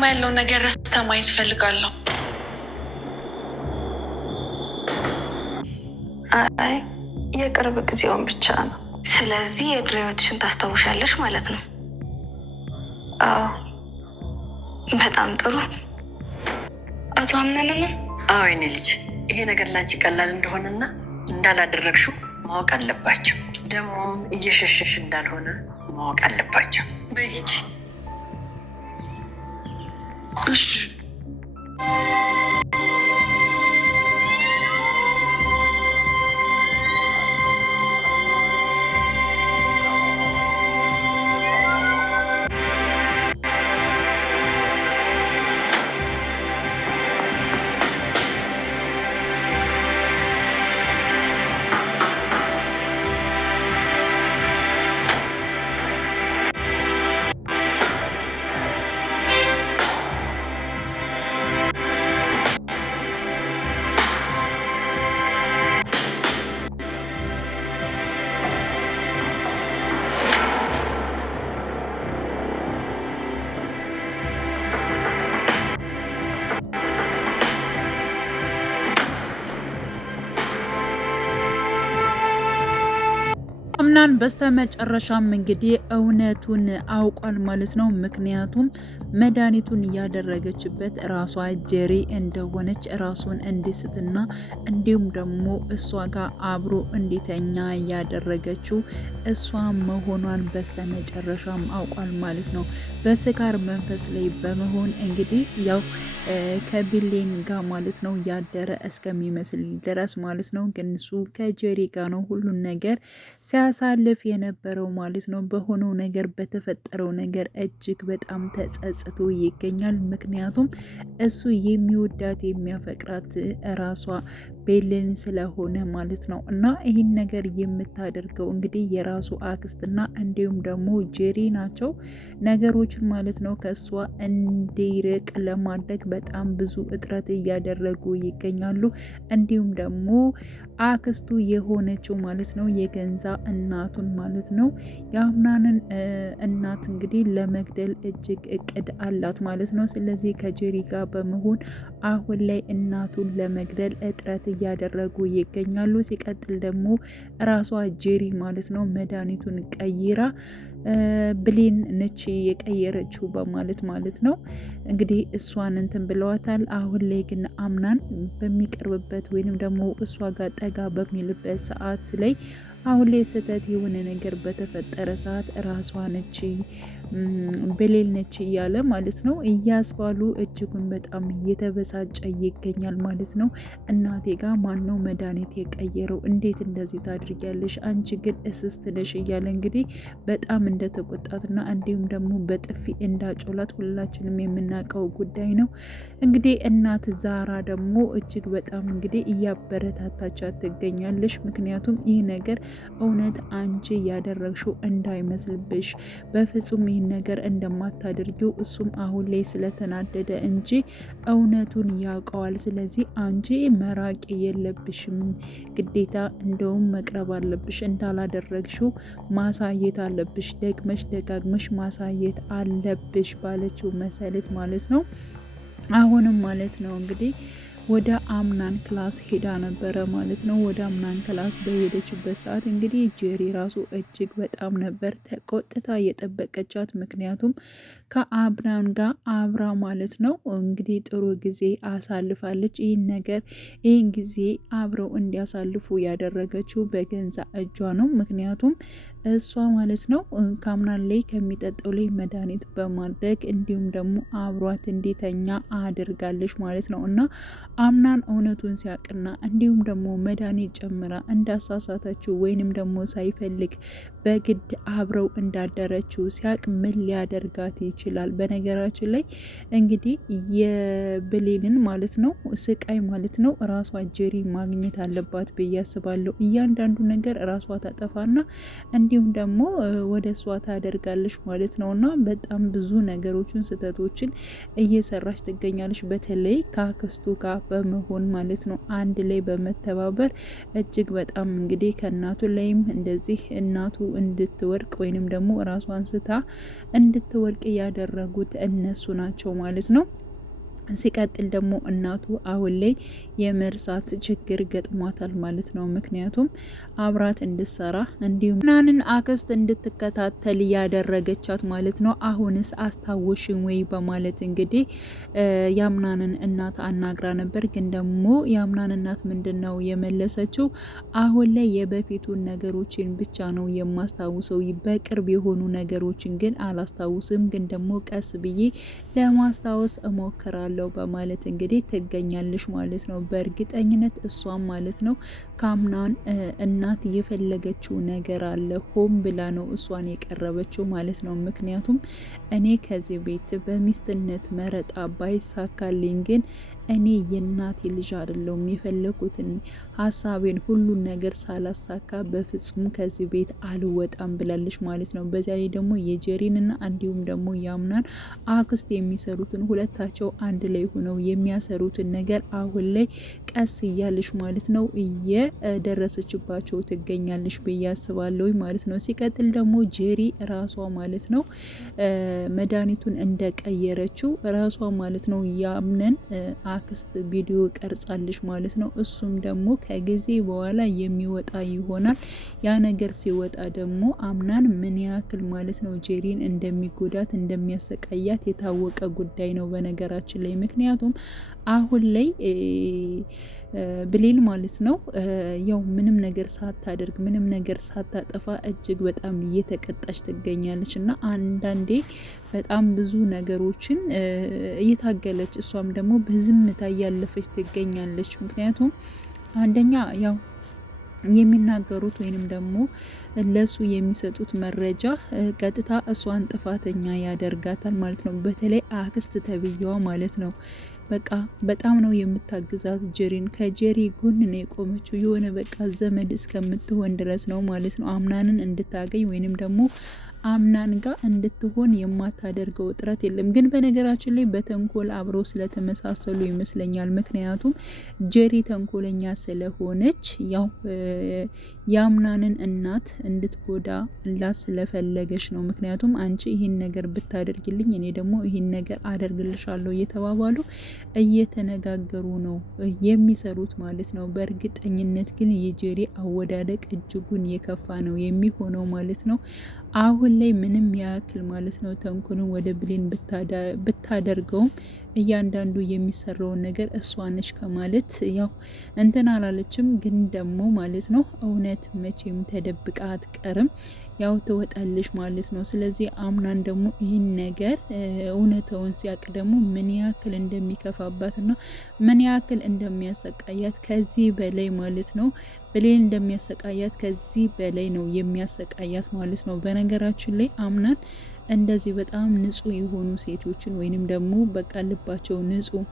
ስትሰማ ያለው ነገር ረስታ ማየት እፈልጋለሁ። አይ የቅርብ ጊዜውን ብቻ ነው። ስለዚህ የድሮ ህይወትሽን ታስታውሻለሽ ማለት ነው? አዎ በጣም ጥሩ። አቶ አምነን? አዎ የኔ ልጅ፣ ይሄ ነገር ላንቺ ቀላል እንደሆነና እንዳላደረግሽው ማወቅ አለባቸው። ደግሞም እየሸሸሽ እንዳልሆነ ማወቅ አለባቸው። በይች እሺ። አምናን በስተመጨረሻም እንግዲህ እውነቱን አውቋል ማለት ነው። ምክንያቱም መድኃኒቱን ያደረገችበት ራሷ ጄሪ እንደሆነች ራሱን እንዲስትና እንዲሁም ደግሞ እሷ ጋር አብሮ እንዲተኛ ያደረገችው እሷ መሆኗን በስተመጨረሻም አውቋል ማለት ነው። በስካር መንፈስ ላይ በመሆን እንግዲህ ያው ከቢሌን ጋር ማለት ነው ያደረ እስከሚመስል ድረስ ማለት ነው። ግን እሱ ከጄሪ ጋር ነው ሁሉን ነገር ሲያሳልፍ የነበረው ማለት ነው። በሆነው ነገር በተፈጠረው ነገር እጅግ በጣም ተጸጽቶ ይገኛል። ምክንያቱም እሱ የሚወዳት የሚያፈቅራት ራሷ ቤሌን ስለሆነ ማለት ነው። እና ይህን ነገር የምታደርገው እንግዲህ የራሱ አክስትና እንዲሁም ደግሞ ጄሪ ናቸው ነገሮችን ማለት ነው ከእሷ እንዲርቅ ለማድረግ በጣም ብዙ እጥረት እያደረጉ ይገኛሉ። እንዲሁም ደግሞ አክስቱ የሆነችው ማለት ነው የገንዛ እናቱን ማለት ነው የአምናንን እናት እንግዲህ ለመግደል እጅግ እቅድ አላት ማለት ነው። ስለዚህ ከጄሪ ጋር በመሆን አሁን ላይ እናቱን ለመግደል እጥረት እያደረጉ ይገኛሉ። ሲቀጥል ደግሞ ራሷ ጄሪ ማለት ነው መድኃኒቱን ቀይራ ብሌን ነች የቀየረችው በማለት ማለት ነው እንግዲህ እሷን እንትን ብለዋታል። አሁን ላይ ግን አምናን በሚቀርብበት ወይንም ደግሞ እሷ ጋር ጠጋ በሚልበት ሰዓት ላይ አሁን ላይ ስህተት የሆነ ነገር በተፈጠረ ሰዓት ራሷ ነች ብሌን ነች እያለ ማለት ነው እያስባሉ እጅጉን በጣም እየተበሳጨ ይገኛል ማለት ነው። እናቴ ጋር ማን ነው መድኃኒት የቀየረው? እንዴት እንደዚህ ታድርጊያለሽ? አንቺ ግን እስስት ነሽ እያለ እንግዲህ በጣም እንደተቆጣትና እንዲሁም ደግሞ በጥፊ እንዳጮላት ሁላችንም የምናውቀው ጉዳይ ነው። እንግዲህ እናት ዛራ ደግሞ እጅግ በጣም እንግዲህ እያበረታታቻት ትገኛለሽ። ምክንያቱም ይህ ነገር እውነት አንቺ ያደረግሽው እንዳይመስልብሽ በፍጹም ይህን ነገር እንደማታደርጊው እሱም አሁን ላይ ስለተናደደ እንጂ እውነቱን ያውቀዋል። ስለዚህ አንቺ መራቅ የለብሽም ግዴታ እንደውም መቅረብ አለብሽ፣ እንዳላደረግሽው ማሳየት አለብሽ፣ ደግመሽ ደጋግመሽ ማሳየት አለብሽ ባለችው መሰረት ማለት ነው። አሁንም ማለት ነው እንግዲህ ወደ አምናን ክላስ ሄዳ ነበረ ማለት ነው። ወደ አምናን ክላስ በሄደችበት ሰዓት እንግዲህ ጄሪ ራሱ እጅግ በጣም ነበር ተቆጥታ የጠበቀቻት። ምክንያቱም ከአምናን ጋር አብራ ማለት ነው እንግዲህ ጥሩ ጊዜ አሳልፋለች። ይህን ጊዜ አብረው እንዲያሳልፉ ያደረገችው በገንዛ እጇ ነው። ምክንያቱም እሷ ማለት ነው ከአምናን ላይ ከሚጠጣው ላይ መድኃኒት በማድረግ እንዲሁም ደግሞ አብሯት እንዲተኛ አድርጋለች ማለት ነው። እና አምናን እውነቱን ሲያቅና እንዲሁም ደግሞ መድኃኒት ጨምራ እንዳሳሳተችው ወይንም ደግሞ ሳይፈልግ በግድ አብረው እንዳደረችው ሲያቅ ምን ሊያደርጋት ይችላል? በነገራችን ላይ እንግዲህ የብሌንን ማለት ነው ስቃይ ማለት ነው ራሷ ጄሪ ማግኘት አለባት ብዬ አስባለሁ። እያንዳንዱ ነገር ራሷ ታጠፋና እንዲሁም ደግሞ ወደ እሷ ታደርጋለች ማለት ነው። እና በጣም ብዙ ነገሮችን ስህተቶችን እየሰራች ትገኛለች። በተለይ ከአክስቱ ጋር በመሆን ማለት ነው አንድ ላይ በመተባበር እጅግ በጣም እንግዲህ ከእናቱ ላይም እንደዚህ እናቱ እንድትወድቅ ወይንም ደግሞ ራሷን ስታ እንድትወድቅ ያደረጉት እነሱ ናቸው ማለት ነው። ሲቀጥል ደግሞ እናቱ አሁን ላይ የመርሳት ችግር ገጥሟታል ማለት ነው። ምክንያቱም አብራት እንድትሰራ እንዲሁም ምናንን አክስት እንድትከታተል ያደረገቻት ማለት ነው። አሁንስ አስታወሽኝ ወይ በማለት እንግዲህ ያምናንን እናት አናግራ ነበር። ግን ደግሞ ያምናን እናት ምንድን ነው የመለሰችው? አሁን ላይ የበፊቱን ነገሮችን ብቻ ነው የማስታውሰው፣ በቅርብ የሆኑ ነገሮችን ግን አላስታውስም። ግን ደግሞ ቀስ ብዬ ለማስታወስ እሞክራለሁ በማለት እንግዲህ ትገኛለች ማለት ነው። በእርግጠኝነት እሷም ማለት ነው ካምናን እናት የፈለገችው ነገር አለ። ሆም ብላ ነው እሷን የቀረበችው ማለት ነው። ምክንያቱም እኔ ከዚህ ቤት በሚስትነት መረጣ ባይሳካልኝ ግን እኔ የእናቴ ልጅ አይደለሁም፣ የፈለኩትን ሀሳቤን ሁሉን ነገር ሳላሳካ በፍጹም ከዚህ ቤት አልወጣም ብላለች ማለት ነው። በዚያ ላይ ደግሞ የጀሪንና እንዲሁም ደግሞ ያምናን አክስት የሚሰሩትን ሁለታቸው አንድ ላይ ሆነው የሚያሰሩትን ነገር አሁን ላይ ቀስ እያለሽ ማለት ነው እየደረሰችባቸው ትገኛለሽ ብዬ አስባለሁ ማለት ነው። ሲቀጥል ደግሞ ጄሪ ራሷ ማለት ነው መድኃኒቱን እንደቀየረችው ራሷ ማለት ነው ያምነን አክስት ቪዲዮ ቀርጻለሽ ማለት ነው። እሱም ደግሞ ከጊዜ በኋላ የሚወጣ ይሆናል። ያ ነገር ሲወጣ ደግሞ አምናን ምን ያክል ማለት ነው ጄሪን እንደሚጎዳት እንደሚያሰቃያት የታወቀ ጉዳይ ነው በነገራችን ላይ። ምክንያቱም አሁን ላይ ብሌን ማለት ነው ያው ምንም ነገር ሳታደርግ ምንም ነገር ሳታጠፋ እጅግ በጣም እየተቀጣች ትገኛለች እና አንዳንዴ በጣም ብዙ ነገሮችን እየታገለች እሷም ደግሞ በዝምታ እያለፈች ትገኛለች። ምክንያቱም አንደኛ ያው የሚናገሩት ወይንም ደግሞ ለሱ የሚሰጡት መረጃ ቀጥታ እሷን ጥፋተኛ ያደርጋታል ማለት ነው። በተለይ አክስት ተብዬዋ ማለት ነው በቃ በጣም ነው የምታግዛት ጄሪን። ከጄሪ ጎን ነው የቆመችው የሆነ በቃ ዘመድ እስከምትሆን ድረስ ነው ማለት ነው። አምናንን እንድታገኝ ወይንም ደግሞ አምናን ጋር እንድትሆን የማታደርገው ጥረት የለም። ግን በነገራችን ላይ በተንኮል አብረው ስለተመሳሰሉ ይመስለኛል። ምክንያቱም ጄሪ ተንኮለኛ ስለሆነች ያው የአምናንን እናት እንድትጎዳ ላ ስለፈለገች ነው። ምክንያቱም አንቺ ይህን ነገር ብታደርግልኝ እኔ ደግሞ ይህን ነገር አደርግልሻለሁ እየተባባሉ እየተነጋገሩ ነው የሚሰሩት ማለት ነው። በእርግጠኝነት ግን የጄሪ አወዳደቅ እጅጉን የከፋ ነው የሚሆነው ማለት ነው። አሁን ላይ ምንም ያክል ማለት ነው ተንኮልን ወደ ብሌን ብታደርገውም እያንዳንዱ የሚሰራውን ነገር እሷ ነች ከማለት ያው እንትን አላለችም። ግን ደግሞ ማለት ነው እውነት መቼም ተደብቃ አትቀርም፣ ያው ትወጣለች ማለት ነው። ስለዚህ አምናን ደግሞ ይህን ነገር እውነታውን ሲያቅ ደግሞ ምን ያክል እንደሚከፋባትና ምን ያክል እንደሚያሰቃያት ከዚህ በላይ ማለት ነው ብሌን እንደሚያሰቃያት ከዚህ በላይ ነው የሚያሰቃያት ማለት ነው። በነገራችን ላይ አምናን እንደዚህ በጣም ንጹህ የሆኑ ሴቶችን ወይንም ደግሞ በቃ ልባቸው ንጹህ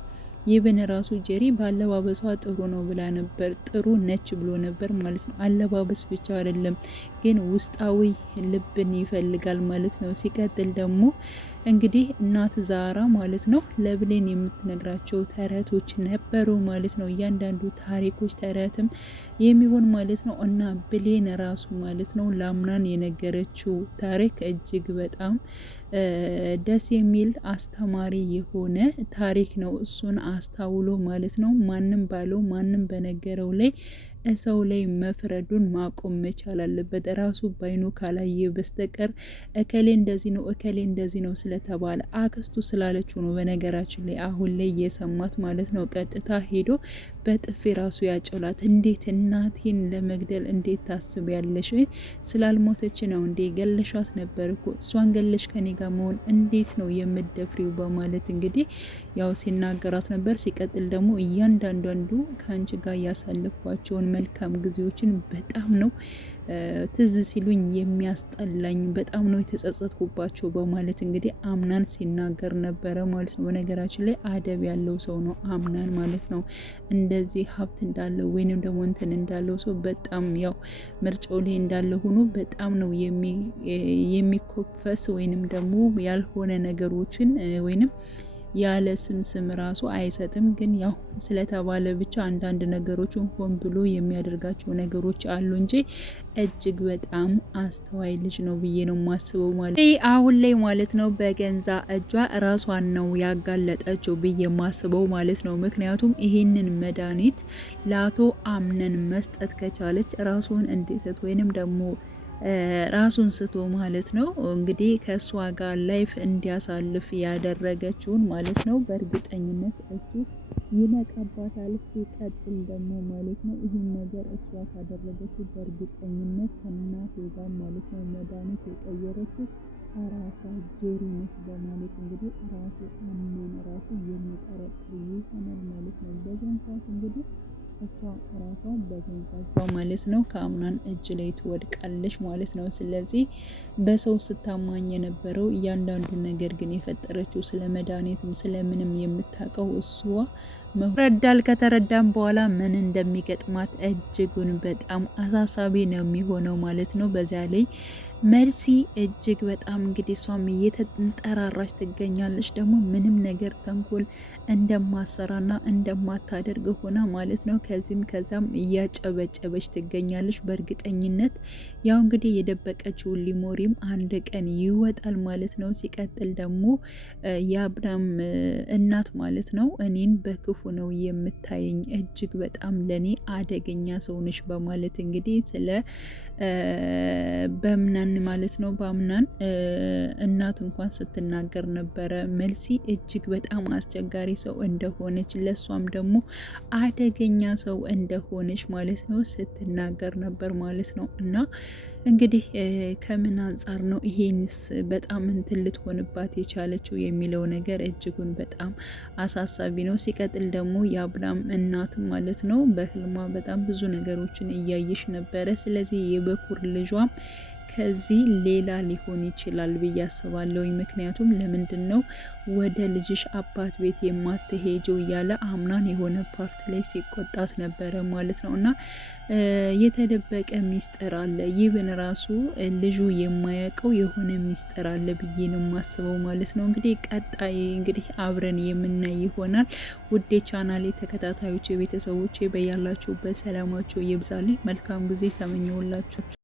ይብን ራሱ ጄሪ በአለባበሷ ጥሩ ነው ብላ ነበር፣ ጥሩ ነች ብሎ ነበር ማለት ነው። አለባበስ ብቻ አይደለም ግን ውስጣዊ ልብን ይፈልጋል ማለት ነው። ሲቀጥል ደግሞ እንግዲህ እናት ዛራ ማለት ነው ለብሌን የምትነግራቸው ተረቶች ነበሩ ማለት ነው። እያንዳንዱ ታሪኮች ተረትም የሚሆን ማለት ነው እና ብሌን ራሱ ማለት ነው ለአምናን የነገረችው ታሪክ እጅግ በጣም ደስ የሚል አስተማሪ የሆነ ታሪክ ነው። እሱን አስታውሎ ማለት ነው ማንም ባለው ማንም በነገረው ላይ ሰው ላይ መፍረዱን ማቆም መቻል አለበት። ራሱ ባይኑ ካላየ በስተቀር እከሌ እንደዚህ ነው እከሌ እንደዚህ ነው ስለተባለ አክስቱ ስላለችው ነው በነገራችን ላይ አሁን ላይ የሰማት ማለት ነው። ቀጥታ ሄዶ በጥፊ ራሱ ያጨላት። እንዴት እናቴን ለመግደል እንዴት ታስቢያለሽ? ስላልሞተች ነው እንዴ? ገለሻት ነበር እኮ እሷን ገለሽ ከኔ ጋር መሆን እንዴት ነው የምትደፍሪው? በማለት እንግዲህ ያው ሲናገራት ነበር። ሲቀጥል ደግሞ እያንዳንዱ ከአንቺ ጋር ያሳለፏቸውን መልካም ጊዜዎችን በጣም ነው ትዝ ሲሉኝ የሚያስጠላኝ፣ በጣም ነው የተጸጸትኩባቸው በማለት እንግዲህ አምናን ሲናገር ነበረ ማለት ነው። በነገራችን ላይ አደብ ያለው ሰው ነው አምናን ማለት ነው። እንደዚህ ሀብት እንዳለው ወይንም ደግሞ እንትን እንዳለው ሰው በጣም ያው ምርጫው ላይ እንዳለ ሆኖ በጣም ነው የሚኮፈስ ወይንም ደግሞ ያልሆነ ነገሮችን ወይንም ያለ ስም ራሱ አይሰጥም። ግን ያው ስለተባለ ብቻ አንዳንድ ነገሮችን ሆን ብሎ የሚያደርጋቸው ነገሮች አሉ እንጂ እጅግ በጣም አስተዋይ ልጅ ነው ብዬ ነው የማስበው። ማለት አሁን ላይ ማለት ነው በገንዛ እጇ ራሷን ነው ያጋለጠችው ብዬ የማስበው ማለት ነው። ምክንያቱም ይሄንን መድኃኒት ለአቶ አምነን መስጠት ከቻለች ራሱን እንዲስት ወይንም ደግሞ ራሱን ስቶ ማለት ነው እንግዲህ ከእሷ ጋር ላይፍ እንዲያሳልፍ ያደረገችውን ማለት ነው በእርግጠኝነት እሱ ይነቃባታል። ሲቀጥል ደግሞ ማለት ነው ይህን ነገር እሷ ካደረገችው በእርግጠኝነት ከእናቴ ጋር ማለት ነው መድኃኒት የቀየረችው ራሷ ጄሪ ነች በማለት እንግዲህ ራሱ አምነን ራሱ የሚጠረጥር ይሆናል ማለት ነው። በዛን ሰዓት እንግዲህ እሷ ራሷ በገንዘቧ ማለት ነው ከአምናን እጅ ላይ ትወድቃለች ማለት ነው። ስለዚህ በሰው ስታማኝ የነበረው እያንዳንዱን ነገር ግን የፈጠረችው ስለ መድኃኒትም ስለምንም የምታውቀው እሷ መረዳል። ከተረዳም በኋላ ምን እንደሚገጥማት እጅጉን በጣም አሳሳቢ ነው የሚሆነው ማለት ነው። በዚያ ላይ መልሲ እጅግ በጣም እንግዲህ እሷም እየተንጠራራች ትገኛለች። ደግሞ ምንም ነገር ተንኮል እንደማሰራና እንደማታደርግ ሆና ማለት ነው ከዚህም ከዛም እያጨበጨበች ትገኛለች በእርግጠኝነት። ያው እንግዲህ የደበቀችውን ሊሞሪም አንድ ቀን ይወጣል ማለት ነው። ሲቀጥል ደግሞ የአብርሃም እናት ማለት ነው እኔን በክፉ ነው የምታየኝ፣ እጅግ በጣም ለኔ አደገኛ ሰው ነሽ በማለት እንግዲህ ስለ በምናን ማለት ነው በአምናን እናት እንኳን ስትናገር ነበረ። መልሲ እጅግ በጣም አስቸጋሪ ሰው እንደሆነች ለሷም ደግሞ አደገኛ ሰው እንደሆነች ማለት ነው ስትናገር ነበር ማለት ነው። እና እንግዲህ ከምን አንጻር ነው ይሄንስ በጣም እንትን ልትሆንባት የቻለችው የሚለው ነገር እጅጉን በጣም አሳሳቢ ነው። ሲቀጥል ደግሞ የአብርሃም እናት ማለት ነው በህልሟ በጣም ብዙ ነገሮችን እያየሽ ነበረ። ስለዚህ የበኩር ልጇም ከዚህ ሌላ ሊሆን ይችላል ብዬ አስባለሁኝ። ምክንያቱም ለምንድን ነው ወደ ልጅሽ አባት ቤት የማትሄጀው እያለ አምናን የሆነ ፓርት ላይ ሲቆጣት ነበረ ማለት ነው። እና የተደበቀ ሚስጥር አለ፣ ይብን ራሱ ልጁ የማያውቀው የሆነ ሚስጥር አለ ብዬ ነው የማስበው ማለት ነው። እንግዲህ ቀጣይ እንግዲህ አብረን የምናይ ይሆናል። ውዴ ቻናሌ ተከታታዮች ቤተሰቦች በያላችሁበት ሰላማቸው ይብዛልኝ። መልካም ጊዜ ተመኘውላችሁ።